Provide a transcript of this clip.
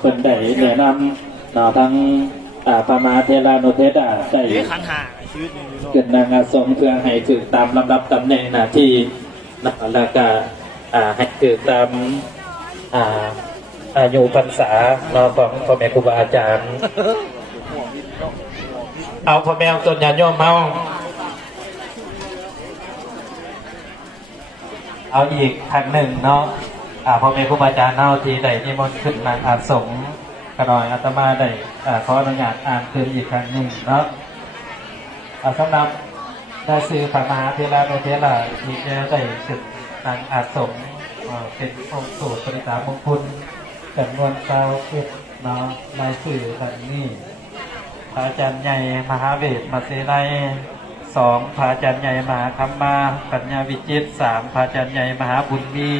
เป็นได้แนะนำทั้งพมาเทรานุเทศได้เกิดนางอาสมเพื่อให้ถือตามลำดับตำแหน่งหน้าที่แล้วก็ให้ถือตามอายุพรรษาของพ่อแม่ครูบาอาจารย์เอาพ่อแม่ต้นญาติโยมเอาอีกครั้งหนึ่งเนาะพ่อแม่ครูบาอาจารย์ที่ได้นิมนต์ขึ้นนางอาสมกระหน่อยอาตมาได้ขออนุญาตอ่านคืนอีกครั้งหนึ่งเนาะสำหรับได้ซื้อพระมหาเทรานุเทระมีแก่ได้ขึ้นนางอาสมเป็นองค์สูตรปริตามงคลจำนวน90เนาะรายชื่อดังนี้พระอาจารย์ใหญ่มหาเวทมาเสไล2พระอาจารย์ใหญ่มหาคัมมาปัญญาวิจิตร3พระอาจารย์ใหญ่มหาบุญมี